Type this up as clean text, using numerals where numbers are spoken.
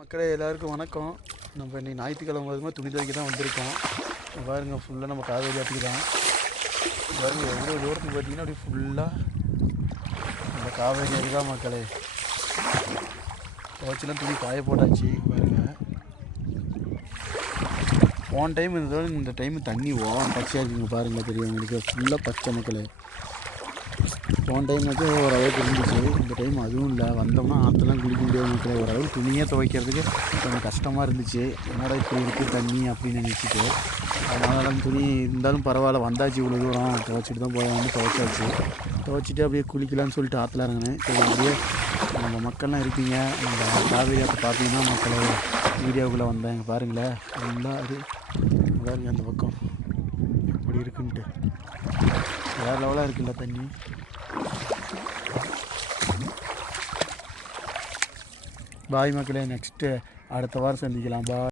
மக்களே எல்லாருக்கும் வணக்கம். நம்ம இன்னைக்கு ஞாயிற்றுக்கிழமை அதுமாதிரி துணி துவைக்க தான் வந்திருக்கோம். பாருங்க ஃபுல்லாக நம்ம காவேரி ஆற்றுக்கு தான். பாருங்க எவ்வளோ தூரத்துக்கு பார்த்தீங்கன்னா அப்படி ஃபுல்லாக நம்ம காவேரி ஆறு தான் மக்களே. துவைச்செல்லாம் துணி காய போட்டாச்சு. பாருங்க போன டைம் இந்த டைம் தண்ணி பச்சையாக இருக்குங்க. பாருங்கள் தெரியும் உங்களுக்கு, ஃபுல்லாக பச்சை மக்களே. போன டைம் வந்து ஓரளவுக்கு இருந்துச்சு, இந்த டைம் அதுவும் இல்லை. வந்தோம்னா ஆற்றெல்லாம் குளிக்க முடியாது மக்களே. ஓரளவுக்கு துணியே துவைக்கிறதுக்கு கொஞ்சம் கஷ்டமாக இருந்துச்சு. என்னடா இப்படி இருக்குது தண்ணி அப்படின்னு நினச்சிட்டு, அதனால துணி இருந்தாலும் பரவாயில்ல, வந்தாச்சு இவ்வளோ தூரம் துவைச்சிட்டு தான் வந்து துவைச்சிட்டு அப்படியே குளிக்கலான்னு சொல்லிட்டு ஆற்றுல இறங்கினேன். சரி அப்படியே நம்ம மக்கள்லாம் இருப்பீங்க, நம்ம காவேரி ஆற்றை பார்த்தீங்கன்னா மக்களை வீடியோக்குள்ளே வந்தேன். பாருங்களேன் ஃபுல்லாக அது பாருங்க அந்த பக்கம் எப்படி இருக்குன்ட்டு வேறு லெவலாக இருக்குல்ல தண்ணி. பாய் மக்களே, நெக்ஸ்ட்டு அடுத்த வாரம் சந்திக்கலாம். பாய்.